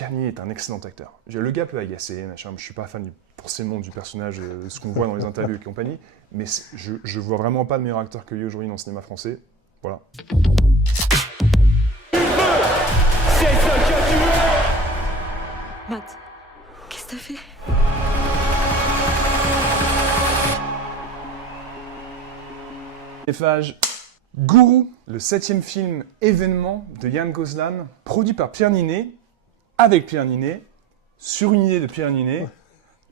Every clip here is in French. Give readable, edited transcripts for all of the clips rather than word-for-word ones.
Pierre Niney est un excellent acteur. Le gars peut agacer, machin. Je suis pas fan forcément du personnage, de ce qu'on voit dans les interviews et compagnie, mais je vois vraiment pas de meilleur acteur que lui aujourd'hui dans le cinéma français. Voilà. Matt, qu'est-ce que t'as fait? Phage. Gourou, le 7e film événement de Yann Gozlan, produit par Pierre Niney, avec Pierre Niney, sur une idée de Pierre Niney,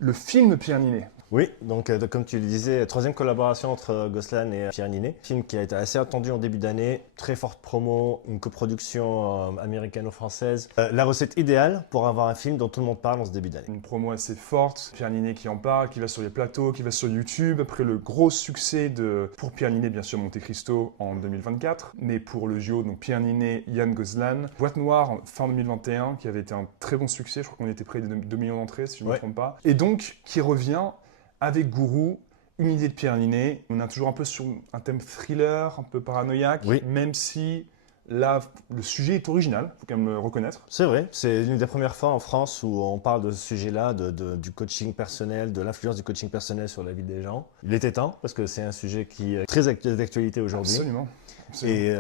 le film de Pierre Niney. Oui, donc comme tu le disais, 3e collaboration entre Gozlan et Pierre Niney. Film qui a été assez attendu en début d'année, très forte promo, une coproduction américano-française. La recette idéale pour avoir un film dont tout le monde parle en ce début d'année. Une promo assez forte, Pierre Niney qui en parle, qui va sur les plateaux, qui va sur YouTube, après le gros succès pour Pierre Niney, bien sûr, Monte Cristo en 2024, mais pour le duo, donc Pierre Niney, Yann Gozlan, Boîte Noire fin 2021, qui avait été un très bon succès, je crois qu'on était près de 2 millions d'entrées, si je ne me trompe pas, et donc qui revient avec Gourou, une idée de Pierre Niney. On est toujours un peu sur un thème thriller, un peu paranoïaque, même si là, le sujet est original, il faut quand même le reconnaître. C'est vrai, c'est une des premières fois en France où on parle de ce sujet-là, du coaching personnel, de l'influence du coaching personnel sur la vie des gens. Il était temps, parce que c'est un sujet qui est très d'actualité aujourd'hui. Absolument. Et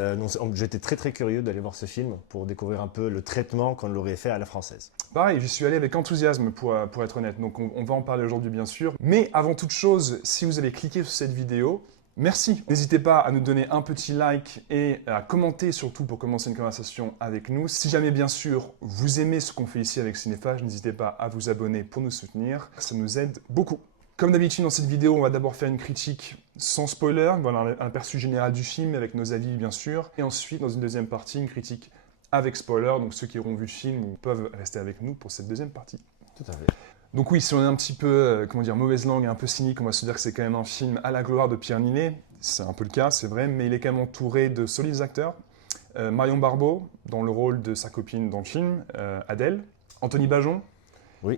j'étais très curieux d'aller voir ce film pour découvrir un peu le traitement qu'on l'aurait fait à la française. Pareil, j'y suis allé avec enthousiasme pour être honnête, donc on va en parler aujourd'hui bien sûr. Mais avant toute chose, si vous avez cliqué sur cette vidéo, merci. N'hésitez pas à nous donner un petit like et à commenter surtout pour commencer une conversation avec nous. Si jamais bien sûr vous aimez ce qu'on fait ici avec Cinéphage, n'hésitez pas à vous abonner pour nous soutenir, ça nous aide beaucoup. Comme d'habitude dans cette vidéo, on va d'abord faire une critique sans spoiler, voilà un aperçu général du film avec nos avis bien sûr, et ensuite dans une deuxième partie, une critique avec spoiler, donc ceux qui auront vu le film peuvent rester avec nous pour cette deuxième partie. Tout à fait. Donc oui, si on est un petit peu, mauvaise langue et un peu cynique, on va se dire que c'est quand même un film à la gloire de Pierre Niney, c'est un peu le cas, c'est vrai, mais il est quand même entouré de solides acteurs. Marion Barbeau, dans le rôle de sa copine dans le film, Adèle. Anthony Bajon,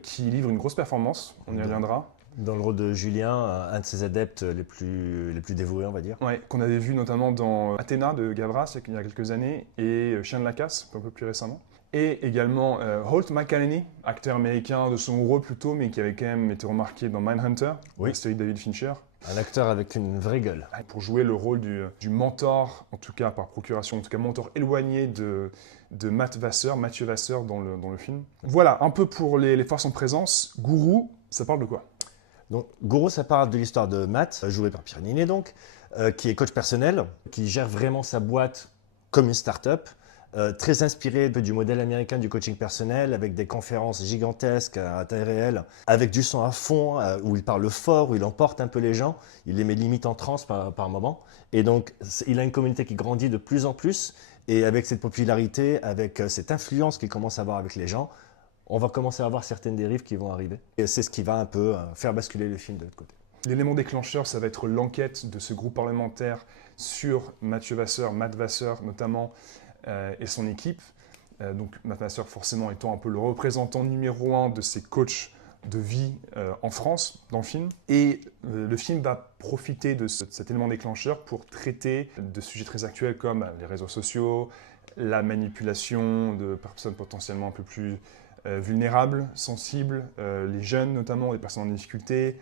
qui livre une grosse performance, on y reviendra. Dans le rôle de Julien, un de ses adeptes les plus dévoués, on va dire. Ouais, qu'on avait vu notamment dans Athéna de Gavras il y a quelques années et Chien de la casse, un peu plus récemment. Et également Holt McCallany, acteur américain de son rôle plutôt, mais qui avait quand même été remarqué dans Mindhunter, la série de David Fincher. Un acteur avec une vraie gueule. Pour jouer le rôle du mentor, en tout cas par procuration, en tout cas mentor éloigné de Mathieu Vasseur dans le film. Voilà, un peu pour les forces en présence. Gourou, ça parle de quoi? Donc, Gourou, ça parle de l'histoire de Matt, joué par Pierre Niney donc, qui est coach personnel, qui gère vraiment sa boîte comme une start-up, très inspiré du modèle américain du coaching personnel, avec des conférences gigantesques à taille réelle, avec du son à fond, où il parle fort, où il emporte un peu les gens, il les met limite en transe par moment. Et donc, il a une communauté qui grandit de plus en plus, et avec cette popularité, avec cette influence qu'il commence à avoir avec les gens, on va commencer à voir certaines dérives qui vont arriver. Et c'est ce qui va un peu faire basculer le film de l'autre côté. L'élément déclencheur, ça va être l'enquête de ce groupe parlementaire sur Matt Vasseur notamment, et son équipe. Donc Matt Vasseur forcément étant un peu le représentant numéro 1 de ces coachs de vie en France dans le film. Et le film va profiter de cet élément déclencheur pour traiter de sujets très actuels comme les réseaux sociaux, la manipulation de personnes potentiellement un peu plus vulnérables, sensibles, les jeunes notamment, les personnes en difficulté,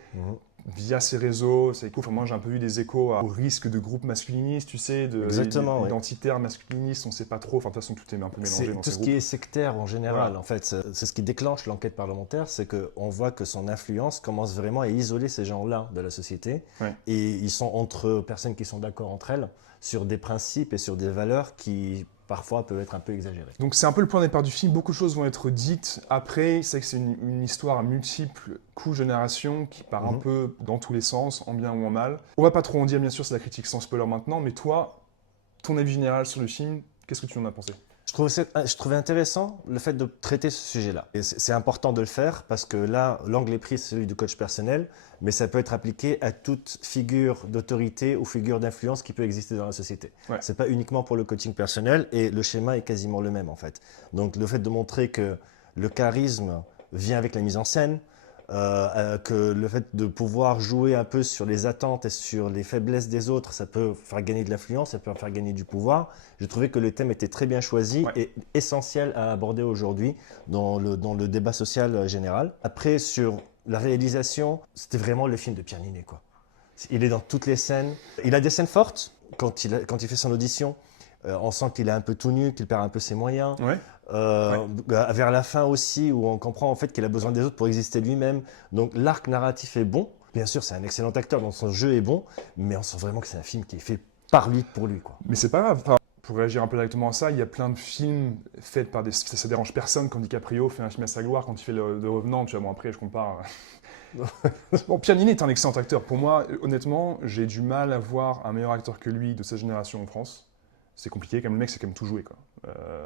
via ces réseaux, c'est cool. Enfin, moi j'ai un peu vu des échos au risque de groupes masculinistes, tu sais, identitaires masculinistes, on ne sait pas trop, enfin de toute façon tout est un peu mélangé dans tout ces ce qui est sectaire en général, voilà. En fait, c'est ce qui déclenche l'enquête parlementaire, c'est qu'on voit que son influence commence vraiment à isoler ces gens-là de la société, et ils sont entre personnes qui sont d'accord entre elles sur des principes et sur des valeurs qui parfois peuvent être un peu exagérées. Donc c'est un peu le point de départ du film, beaucoup de choses vont être dites. Après, c'est que c'est une histoire à multiples couches génération qui part un peu dans tous les sens, en bien ou en mal. On va pas trop en dire, bien sûr, c'est la critique sans spoiler maintenant, mais toi, ton avis général sur le film, qu'est-ce que tu en as pensé ? Je trouvais intéressant le fait de traiter ce sujet-là. Et c'est important de le faire parce que là, l'angle est pris, c'est celui du coach personnel, mais ça peut être appliqué à toute figure d'autorité ou figure d'influence qui peut exister dans la société. C'est pas uniquement pour le coaching personnel et le schéma est quasiment le même en fait. Donc le fait de montrer que le charisme vient avec la mise en scène, que le fait de pouvoir jouer un peu sur les attentes et sur les faiblesses des autres, ça peut faire gagner de l'influence, ça peut faire gagner du pouvoir. J'ai trouvé que le thème était très bien choisi Ouais. et essentiel à aborder aujourd'hui dans le débat social général. Après, sur la réalisation, c'était vraiment le film de Pierre Ninet, quoi. Il est dans toutes les scènes. Il a des scènes fortes quand il fait son audition. On sent qu'il est un peu tout nu, qu'il perd un peu ses moyens. Ouais. Vers la fin aussi, où on comprend en fait qu'il a besoin des autres pour exister lui-même. Donc l'arc narratif est bon. Bien sûr, c'est un excellent acteur, donc son jeu est bon, mais on sent vraiment que c'est un film qui est fait par lui, pour lui, quoi. Mais c'est pas grave. Enfin, pour réagir un peu directement à ça, il y a plein de films faits par des... Ça dérange personne quand DiCaprio fait un film à sa gloire, quand il fait le Revenant, tu vois, bon après je compare... Bon, Pierre Ninet est un excellent acteur. Pour moi, honnêtement, j'ai du mal à voir un meilleur acteur que lui de sa génération en France. C'est compliqué, comme le mec, c'est quand même tout joué, quoi.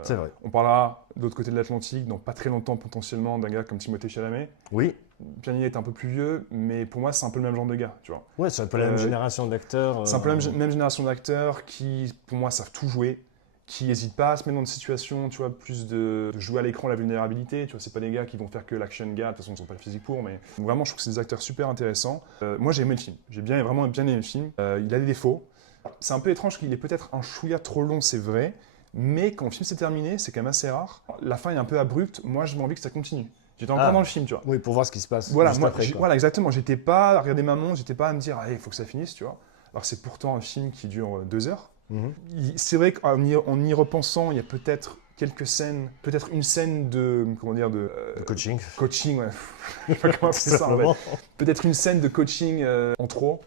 C'est vrai. On parlera de l'autre côté de l'Atlantique, dans pas très longtemps potentiellement, d'un gars comme Timothée Chalamet. Oui, Pierre Ninet est un peu plus vieux, mais pour moi, c'est un peu le même genre de gars, tu vois. ouais, c'est un peu la même Euh, génération d'acteurs. C'est un peu la même génération d'acteurs qui, pour moi, savent tout jouer, qui n'hésitent pas à se mettre dans des situations, tu vois, plus de jouer à l'écran la vulnérabilité, tu vois, c'est pas des gars qui vont faire que l'action gars, de toute façon, ils n'ont pas le physique pour, mais vraiment, je trouve que c'est des acteurs super intéressants. Moi, j'ai aimé le film, vraiment bien aimé le film. Il a des défauts. C'est un peu étrange qu'il ait peut-être un chouïa trop long, c'est vrai, mais quand le film s'est terminé, c'est quand même assez rare. La fin est un peu abrupte, moi, j'ai envie que ça continue. J'étais encore dans le film, tu vois. Oui, pour voir ce qui se passe Voilà, juste moi, après, quoi. voilà, exactement. J'étais pas à regarder ma montre, j'étais pas à me dire, il faut que ça finisse, tu vois. Alors c'est pourtant un film qui dure 2 heures. Mhm. C'est vrai qu'en y repensant, il y a peut-être quelques scènes, peut-être une scène de, comment dire, Le coaching. coaching, ouais. Je sais pas comment appeler ça, en fait. Peut-être une scène de coaching en trop.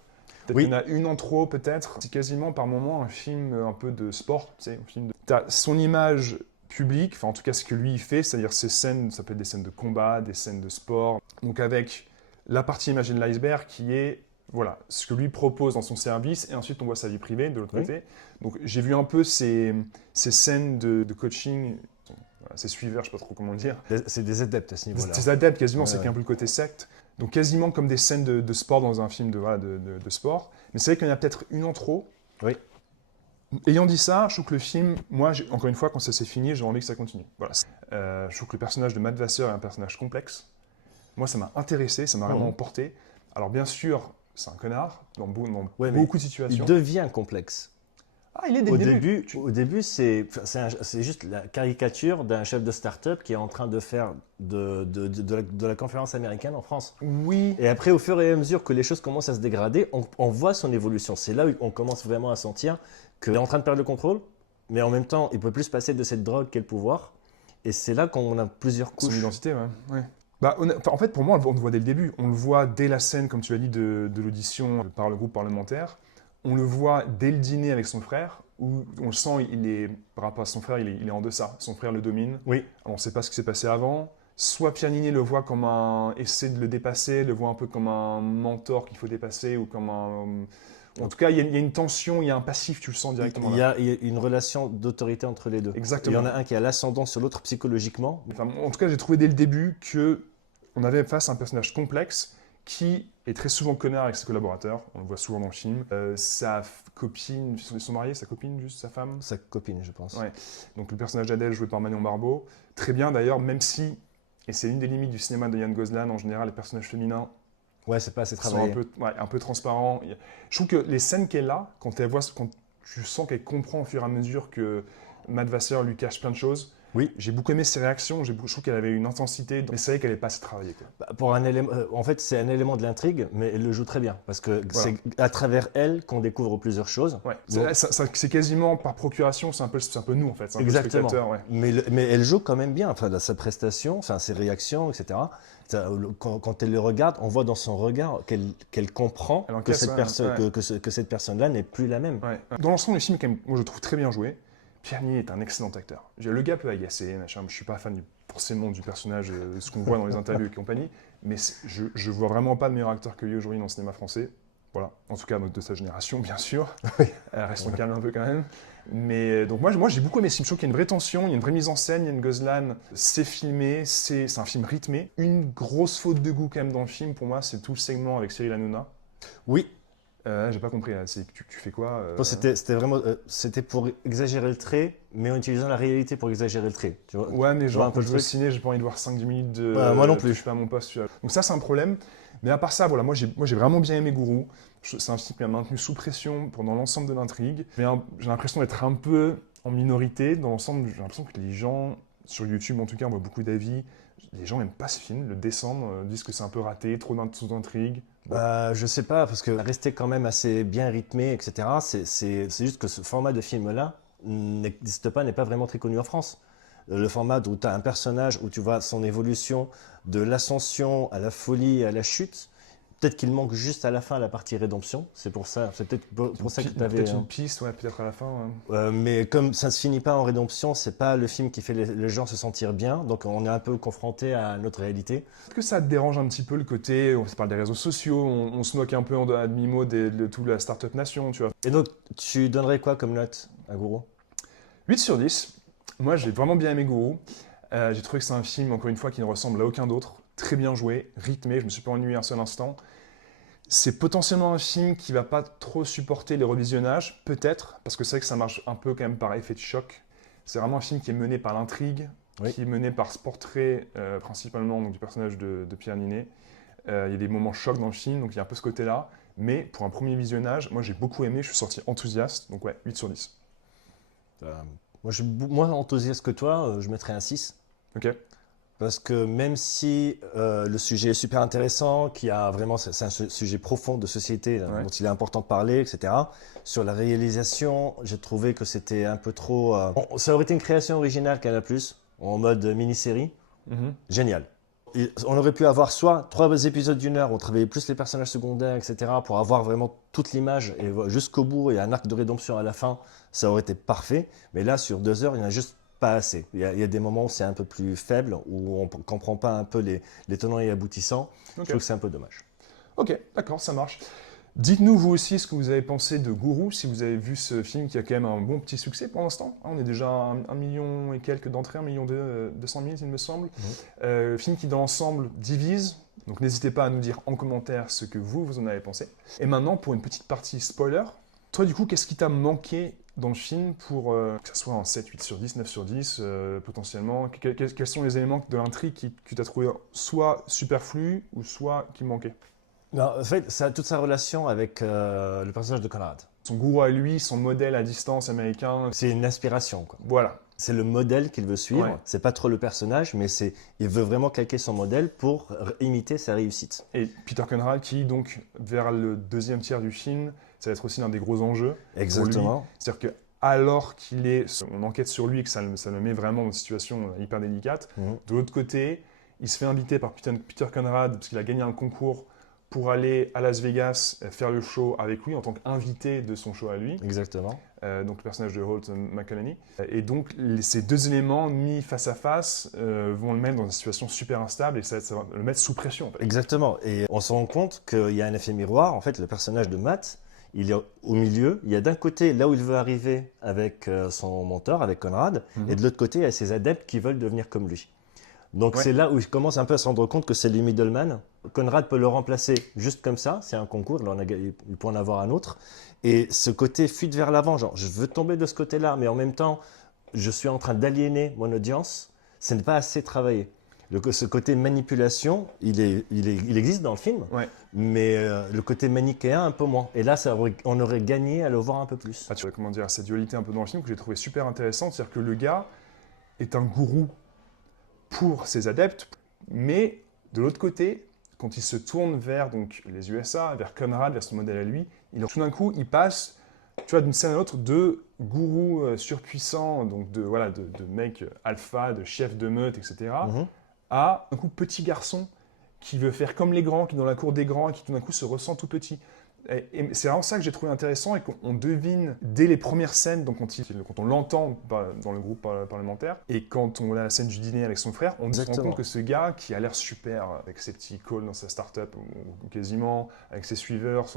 Peut-être Oui. qu'il y en a une en trop, peut-être. C'est quasiment par moment un film un peu de sport, tu sais, un film de... T'as son image publique, enfin en tout cas ce que lui il fait, c'est-à-dire ces scènes, ça peut être des scènes de combat, des scènes de sport, donc avec la partie imagée de l'iceberg qui est voilà, ce que lui propose dans son service, et ensuite on voit sa vie privée de l'autre Oui. côté. Donc j'ai vu un peu ces scènes de coaching, voilà, ces suiveurs, je sais pas trop comment dire, C'est des adeptes à ce niveau-là. des adeptes quasiment, Ouais, c'est ouais. un peu le côté secte. Donc quasiment comme des scènes de sport dans un film voilà, de sport. Mais c'est vrai qu'il y en a peut-être une en trop. Oui. Ayant dit ça, je trouve que le film, moi, encore une fois, quand ça s'est fini, j'ai envie que ça continue. Voilà. Je trouve que le personnage de Matt Vasseur est un personnage complexe. Moi, ça m'a intéressé, ça m'a vraiment emporté. Alors bien sûr, c'est un connard dans Ouais, mais beaucoup de Il situations. devient complexe. Ah, il est dès le début. Au début, c'est juste la caricature d'un chef de start-up qui est en train de faire de la conférence américaine en France. Oui. Et après, au fur et à mesure que les choses commencent à se dégrader, on voit son évolution. C'est là où on commence vraiment à sentir qu'il est en train de perdre le contrôle, mais en même temps, il peut plus se passer de cette drogue qu'est le pouvoir. Et c'est là qu'on a plusieurs Son couches. identité, ouais. Bah, en fait, pour moi, on le voit dès le début. On le voit dès la scène, comme tu as dit, de l'audition par le groupe parlementaire. On le voit dès le dîner avec son frère, où on le sent, par rapport à son frère, il est en deçà. Son frère le domine. Oui. Alors, on ne sait pas ce qui s'est passé avant. Soit Pierre Ninet le voit comme essaie de le dépasser, le voit un peu comme un mentor qu'il faut dépasser, ou comme un... En tout cas, il y a une tension, il y a un passif, tu le sens directement. Il y a une relation d'autorité entre les deux. Exactement. Il y en a un qui a l'ascendant sur l'autre psychologiquement. Enfin, en tout cas, j'ai trouvé dès le début qu'on avait face à un personnage complexe qui est très souvent connard avec ses collaborateurs. On le voit souvent dans le film. Sa copine, ils sont mariés, sa copine, juste sa femme. Sa copine, je pense. Ouais. Donc le personnage d'Adèle joué par Marion Barbeau. Très bien d'ailleurs, même si, et c'est une des limites du cinéma de Yann Gozlan, en général, les personnages féminins Ouais, c'est pas assez sont travaillé. un peu transparents. Je trouve que les scènes qu'elle a, quand tu sens qu'elle comprend au fur et à mesure que Matt Vasseur lui cache plein de choses. Oui. J'ai beaucoup aimé ses réactions, je trouve qu'elle avait une intensité, mais c'est vrai qu'elle n'est pas assez travaillée. Quoi. Bah, pour un élément, en fait, c'est un élément de l'intrigue, mais elle le joue très bien parce que Voilà. c'est à travers elle qu'on découvre plusieurs choses. Ouais. Donc- C'est quasiment par procuration, c'est un peu nous en fait. C'est un peu le Exactement. spectateur, ouais. Mais elle joue quand même bien, enfin, sa prestation, enfin, ses réactions, etc. Quand elle le regarde, on voit dans son regard qu'elle comprend Elle que encaisse, cette, ouais, personne, ouais. que cette personne-là n'est plus la même. Ouais. Dans l'ensemble, le film, quand même, moi je le trouve très bien joué. Pierre Ninet est un excellent acteur. Le gars peut agacer, machin. Je suis pas fan forcément du personnage, ce qu'on voit dans les interviews et compagnie, mais je vois vraiment pas de meilleur acteur que lui aujourd'hui dans le cinéma français. Voilà, en tout cas de sa génération, bien sûr. Restons calmes un peu quand même. Mais donc moi j'ai beaucoup aimé ce film. Je trouve qu'il y a une vraie tension, il y a une vraie mise en scène, il y a une Gozlan, c'est filmé, c'est un film rythmé. Une grosse faute de goût quand même dans le film, pour moi, c'est tout le segment avec Cyril Hanouna. Oui. J'ai pas compris, là. Tu fais quoi Bon, c'était vraiment c'était pour exagérer le trait, mais en utilisant la réalité pour exagérer le trait. Tu vois, Ouais, mais tu vois genre, un peu quand le je vais au truc. ciné, j'ai pas envie de voir 5-10 minutes de. Ouais, moi non plus. Je suis pas à mon poste, tu vois. Donc, ça, c'est un problème. Mais à part ça, voilà, moi, j'ai vraiment bien aimé Gourou. C'est un film qui m'a maintenu sous pression pendant l'ensemble de l'intrigue. J'ai l'impression d'être un peu en minorité. Dans l'ensemble, j'ai l'impression que les gens, sur YouTube en tout cas, on voit beaucoup d'avis. Les gens n'aiment pas ce film, le descendent, disent que c'est un peu raté, trop d'intrigues. Bon. Je sais pas, parce que rester quand même assez bien rythmé, etc., c'est juste que ce format de film-là n'existe pas, n'est pas vraiment très connu en France. Le format où tu as un personnage, où tu vois son évolution de l'ascension à la folie, à la chute, peut-être qu'il manque juste à la fin la partie rédemption, c'est pour ça, c'est peut-être pour ça que tu avais... Peut-être une piste, ouais, peut-être à la fin. mais comme ça ne se finit pas en rédemption, c'est pas le film qui fait les gens se sentir bien, donc on est un peu confronté à notre réalité. Est-ce que ça te dérange un petit peu le côté, on se parle des réseaux sociaux, on se moque un peu à demi-mot de toute la Startup Nation, tu vois. Et donc, tu donnerais quoi comme note à Gourou? 8 sur 10. Moi, j'ai vraiment bien aimé Gourou. J'ai trouvé que c'est un film, encore une fois, qui ne ressemble à aucun autre. Très bien joué, rythmé, je me suis pas ennuyé un seul instant. C'est potentiellement un film qui va pas trop supporter les revisionnages, peut-être, parce que c'est vrai que ça marche un peu quand même par effet de choc. C'est vraiment un film qui est mené par l'intrigue, Oui. qui est mené par ce portrait principalement donc, du personnage de Pierre Ninet. Il y a des moments chocs dans le film, donc il y a un peu ce côté-là. Mais pour un premier visionnage, moi j'ai beaucoup aimé, je suis sorti enthousiaste, donc ouais, 8 sur 10. Moi, je suis moins enthousiaste que toi, je mettrais un 6. Ok. Parce que même si le sujet est super intéressant, c'est un sujet profond de société Ouais. dont il est important de parler, etc. Sur la réalisation, j'ai trouvé que c'était un peu trop... ça aurait été une création originale Canal+, en mode mini-série. Mhm. Génial. On aurait pu avoir soit 3 épisodes d'1 heure, où on travaillait plus les personnages secondaires, etc., pour avoir vraiment toute l'image et jusqu'au bout et un arc de rédemption à la fin, ça aurait été parfait. Mais là, sur 2 heures, il n'y en a juste pas assez. Il y a des moments où c'est un peu plus faible, où on ne comprend pas un peu les tenants et aboutissants. Je trouve que c'est un peu dommage. Ok, d'accord, ça marche. Dites-nous vous aussi ce que vous avez pensé de Gourou, si vous avez vu ce film qui a quand même un bon petit succès pour l'instant. On est déjà à 1 million et quelques d'entrées, 1 million 200 000 il me semble. Film qui dans l'ensemble divise, donc n'hésitez pas à nous dire en commentaire ce que vous en avez pensé. Et maintenant pour une petite partie spoiler, toi du coup qu'est-ce qui t'a manqué dans le film pour que ça soit un 7, 8 sur 10, 9 sur 10 potentiellement? Quels sont les éléments de l'intrigue que tu as trouvé soit superflus ou soit qui manquaient? Non, en fait, ça a toute sa relation avec le personnage de Conrad. Son gourou à lui, son modèle à distance américain. C'est une inspiration, quoi. Voilà. C'est le modèle qu'il veut suivre. Ouais. C'est pas trop le personnage, mais il veut vraiment calquer son modèle pour imiter sa réussite. Et Peter Conrad qui, donc, vers le deuxième tiers du film, ça va être aussi l'un des gros enjeux. Exactement. C'est-à-dire que alors on enquête sur lui et que ça le met vraiment dans une situation hyper délicate, de l'autre côté, il se fait inviter par Peter Conrad, parce qu'il a gagné un concours pour aller à Las Vegas faire le show avec lui en tant qu'invité de son show à lui. Exactement. Donc le personnage de Holt McCallany. Et donc ces deux éléments mis face à face vont le mettre dans une situation super instable et ça va le mettre sous pression. En fait. Exactement. Et on se rend compte qu'il y a un effet miroir. En fait, le personnage de Matt, il est au milieu. Il y a d'un côté là où il veut arriver avec son mentor, avec Conrad, et de l'autre côté, il y a ses adeptes qui veulent devenir comme lui. Donc c'est là où il commence un peu à se rendre compte que c'est le middleman. Conrad peut le remplacer juste comme ça, c'est un concours, il peut en avoir un autre. Et ce côté fuite vers l'avant, genre je veux tomber de ce côté-là, mais en même temps, je suis en train d'aliéner mon audience, ce n'est pas assez travaillé. Ce côté manipulation, il existe dans le film, mais le côté manichéen un peu moins. Et là, on aurait gagné à le voir un peu plus. Tu vois, comment dire, cette dualité un peu dans le film que j'ai trouvé super intéressante, c'est-à-dire que le gars est un gourou pour ses adeptes, mais de l'autre côté, quand il se tourne vers donc, les USA, vers Conrad, vers son modèle à lui, tout d'un coup, il passe, tu vois, d'une scène à l'autre, de gourou surpuissant, donc de mec alpha, de chef de meute, etc., à un coup petit garçon qui veut faire comme les grands, qui est dans la cour des grands et qui tout d'un coup se ressent tout petit. Et c'est vraiment ça que j'ai trouvé intéressant et qu'on devine dès les premières scènes, donc quand on l'entend dans le groupe parlementaire et quand on a la scène du dîner avec son frère, on se rend compte que ce gars qui a l'air super avec ses petits calls dans sa start-up ou quasiment, avec ses suiveurs,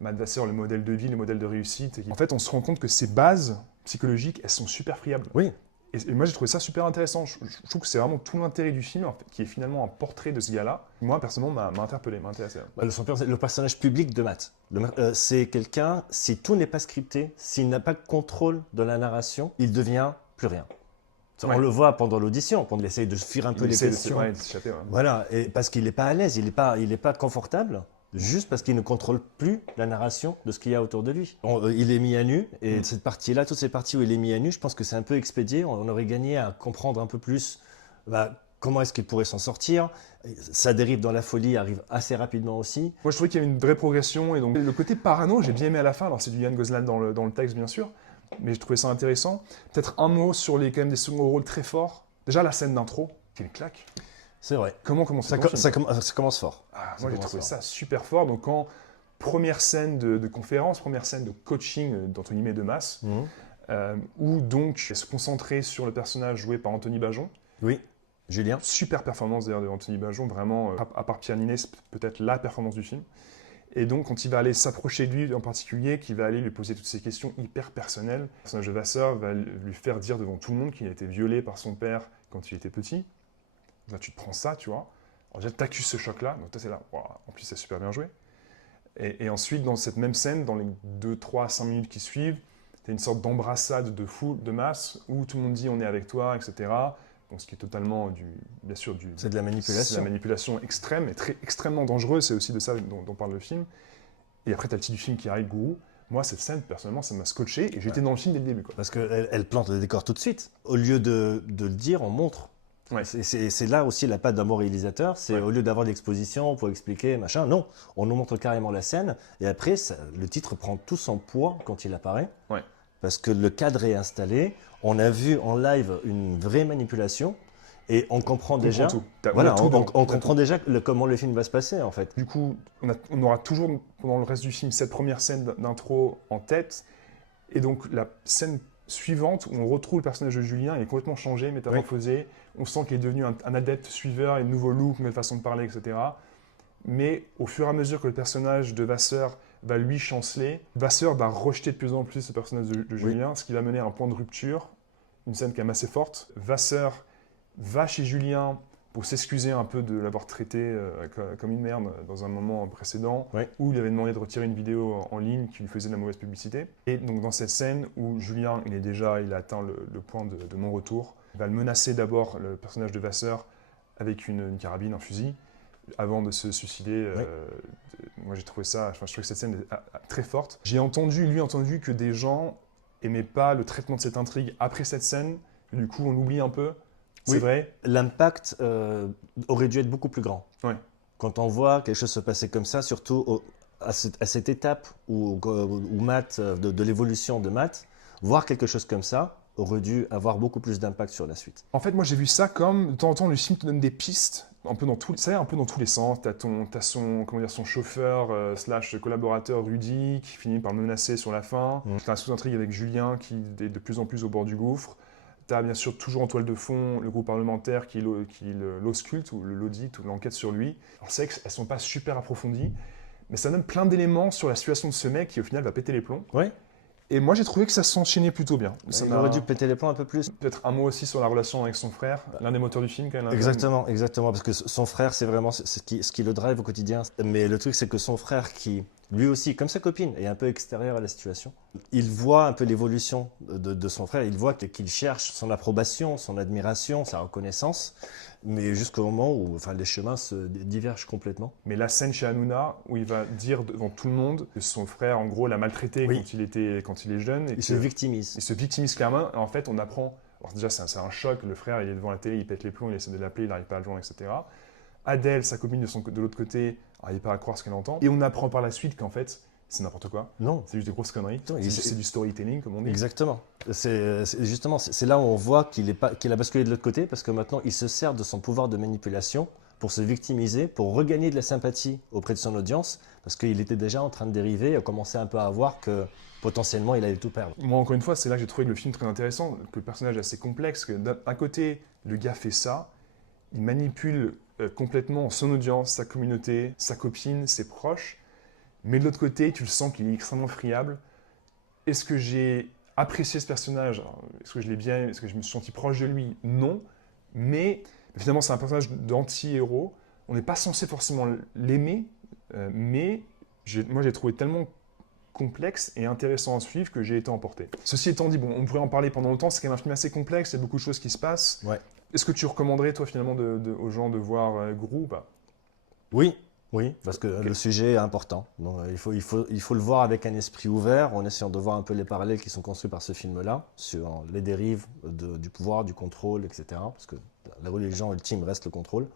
Matt Vasseur, le modèle de vie, le modèle de réussite, en fait on se rend compte que ces bases psychologiques, elles sont super friables. Oui. Et moi, j'ai trouvé ça super intéressant. Je trouve que c'est vraiment tout l'intérêt du film, en fait, qui est finalement un portrait de ce gars-là. Moi, personnellement, m'a interpellé, m'a intéressé. Le personnage public de Matt, c'est quelqu'un, si tout n'est pas scripté, s'il n'a pas de contrôle de la narration, il devient plus rien. On Ouais. le voit pendant l'audition, quand il essaye de fuir un peu Il les essaie questions. de s'échapper. Ouais. Voilà, et parce qu'il n'est pas à l'aise, il n'est pas confortable, juste parce qu'il ne contrôle plus la narration de ce qu'il y a autour de lui. Il est mis à nu, et cette partie-là, toutes ces parties où il est mis à nu, je pense que c'est un peu expédié. On aurait gagné à comprendre un peu plus comment est-ce qu'il pourrait s'en sortir. Sa dérive dans la folie arrive assez rapidement aussi. Moi, je trouvais qu'il y avait une vraie progression. Et donc, le côté parano, j'ai bien aimé à la fin. Alors, c'est du Yann Gozlan dans le texte, bien sûr. Mais j'ai trouvé ça intéressant. Peut-être un mot sur quand même des seconds rôles très forts. Déjà, la scène d'intro, qui est une claque. C'est vrai. Comment commence Ça commence fort. Moi, j'ai trouvé ça super fort. Donc, première scène de conférence, première scène de coaching, d'entre guillemets, de masse, où donc, se concentrer sur le personnage joué par Anthony Bajon. Oui, Julien. Super performance d'ailleurs de Anthony Bajon, vraiment, à part Pierre Ninet, c'est peut-être la performance du film. Et donc, quand il va aller s'approcher de lui en particulier, qu'il va aller lui poser toutes ces questions hyper personnelles, le personnage de Vasseur va lui faire dire devant tout le monde qu'il a été violé par son père quand il était petit. Là, tu te prends ça, tu vois. Alors déjà, t'accuses ce choc-là, donc toi, c'est là. Wow. En plus, c'est super bien joué. Et ensuite, dans cette même scène, dans les 2, 3, 5 minutes qui suivent, t'as une sorte d'embrassade de foule, de masse, où tout le monde dit on est avec toi, etc. Donc, ce qui est totalement, bien sûr, c'est de la manipulation. C'est de la manipulation extrême et extrêmement dangereuse. C'est aussi de ça dont parle le film. Et après, t'as le titre du film qui arrive, Gourou. Moi, cette scène, personnellement, ça m'a scotché et j'étais dans le film dès le début. Quoi. Parce qu'elle plante le décor tout de suite. Au lieu de le dire, on montre. Ouais. C'est là aussi la patte d'un bon réalisateur. C'est au lieu d'avoir l'exposition pour expliquer, machin, non. On nous montre carrément la scène. Et après, le titre prend tout son poids quand il apparaît. Ouais. Parce que le cadre est installé. On a vu en live une vraie manipulation. Et on comprend déjà. On comprend déjà comment le film va se passer en fait. Du coup, on aura toujours pendant le reste du film cette première scène d'intro en tête, et donc la scène suivante où on retrouve le personnage de Julien, il est complètement changé, métamorphosé. On sent qu'il est devenu un adepte suiveur, une nouveau look, une nouvelle façon de parler, etc. Mais au fur et à mesure que le personnage de Vasseur va lui chanceler, Vasseur va rejeter de plus en plus ce personnage de Julien, ce qui va mener à un point de rupture, une scène quand même assez forte. Vasseur va chez Julien pour s'excuser un peu de l'avoir traité comme une merde dans un moment précédent, où il avait demandé de retirer une vidéo en ligne qui lui faisait de la mauvaise publicité. Et donc dans cette scène où Julien, il a atteint le point de non-retour, il va le menacer d'abord, le personnage de Vasseur, avec une carabine, un fusil, avant de se suicider. Moi j'ai trouvé ça, je trouvais que cette scène est très forte. J'ai entendu que des gens aimaient pas le traitement de cette intrigue après cette scène, et du coup on oublie un peu. C'est vrai. L'impact aurait dû être beaucoup plus grand. Ouais. Quand on voit quelque chose se passer comme ça, surtout à cette étape où Matt, de l'évolution de Matt, voir quelque chose comme ça aurait dû avoir beaucoup plus d'impact sur la suite. En fait, moi j'ai vu ça comme, de temps en temps, le film te donne des pistes, un peu dans tous les sens. T'as son chauffeur slash collaborateur Rudy qui finit par le menacer sur la fin. T'as un sous-intrigue avec Julien qui est de plus en plus au bord du gouffre. Tu as bien sûr toujours en toile de fond le groupe parlementaire qui l'ausculte ou l'audite ou l'enquête sur lui. Alors c'est vrai qu'elles ne sont pas super approfondies, mais ça donne plein d'éléments sur la situation de ce mec qui au final va péter les plombs. Ouais. Et moi j'ai trouvé que ça s'enchaînait plutôt bien. Il aurait dû péter les plombs un peu plus. Peut-être un mot aussi sur la relation avec son frère, l'un des moteurs du film quand même. Exactement, parce que son frère c'est vraiment ce qui le drive au quotidien. Mais le truc c'est que son frère qui, lui aussi, comme sa copine, est un peu extérieur à la situation. Il voit un peu l'évolution de son frère, il voit qu'il cherche son approbation, son admiration, sa reconnaissance, mais jusqu'au moment où les chemins se divergent complètement. Mais la scène chez Hanouna, où il va dire devant tout le monde que son frère, en gros, l'a maltraité quand il est jeune. Il se victimise. Il se victimise clairement. En fait, on apprend... Alors déjà, c'est un choc. Le frère, il est devant la télé, il pète les plombs, il essaie de l'appeler, il n'arrive pas à le joindre, etc. Adèle, sa copine de l'autre côté, n'arrive pas à croire ce qu'elle entend. Et on apprend par la suite qu'en fait, c'est n'importe quoi. Non. C'est juste des grosses conneries. C'est du storytelling, comme on dit. Exactement. C'est là où on voit qu'il a basculé de l'autre côté, parce que maintenant, il se sert de son pouvoir de manipulation pour se victimiser, pour regagner de la sympathie auprès de son audience, parce qu'il était déjà en train de dériver et a commencé un peu à voir que potentiellement, il allait tout perdre. Moi, encore une fois, c'est là que j'ai trouvé le film très intéressant, que le personnage est assez complexe, que d'un côté, le gars fait ça, il manipule complètement son audience, sa communauté, sa copine, ses proches, mais de l'autre côté, tu le sens qu'il est extrêmement friable. Est-ce que j'ai apprécié ce personnage. Est-ce que je l'ai bien, est-ce que je me suis senti proche de lui? Non. Mais finalement, c'est un personnage d'anti-héros. On n'est pas censé forcément l'aimer, mais moi, j'ai trouvé tellement complexe et intéressant à suivre que j'ai été emporté. Ceci étant dit, bon, on pourrait en parler pendant longtemps, c'est quand même un film assez complexe, il y a beaucoup de choses qui se passent. Ouais. Est-ce que tu recommanderais, toi, finalement, aux gens de voir Gru ou pas? Oui, parce que le sujet est important. Donc, il faut le voir avec un esprit ouvert, en essayant de voir un peu les parallèles qui sont construits par ce film-là, sur les dérives du pouvoir, du contrôle, etc. Parce que la religion ultime reste le contrôle.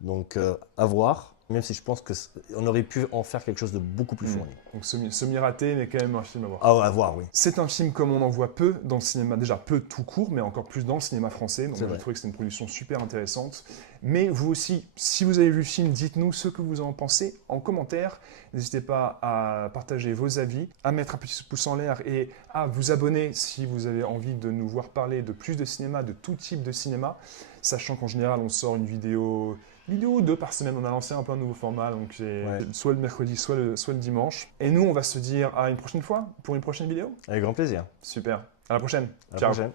Donc, à voir, même si je pense qu'on aurait pu en faire quelque chose de beaucoup plus fourni. Donc semi-raté, mais quand même un film à voir. Ah, à voir, oui. C'est un film comme on en voit peu dans le cinéma, déjà peu tout court, mais encore plus dans le cinéma français. Donc C'est j'ai vrai. trouvé que c'était une production super intéressante. Mais vous aussi, si vous avez vu le film, dites-nous ce que vous en pensez en commentaire. N'hésitez pas à partager vos avis, à mettre un petit pouce en l'air et à vous abonner si vous avez envie de nous voir parler de plus de cinéma, de tout type de cinéma. Sachant qu'en général, on sort une vidéo ou deux par semaine. On a lancé un peu un nouveau format, donc c'est soit le mercredi, soit le dimanche. Et nous, on va se dire à une prochaine fois pour une prochaine vidéo. Avec grand plaisir. Super. À la prochaine. À la Ciao. prochaine.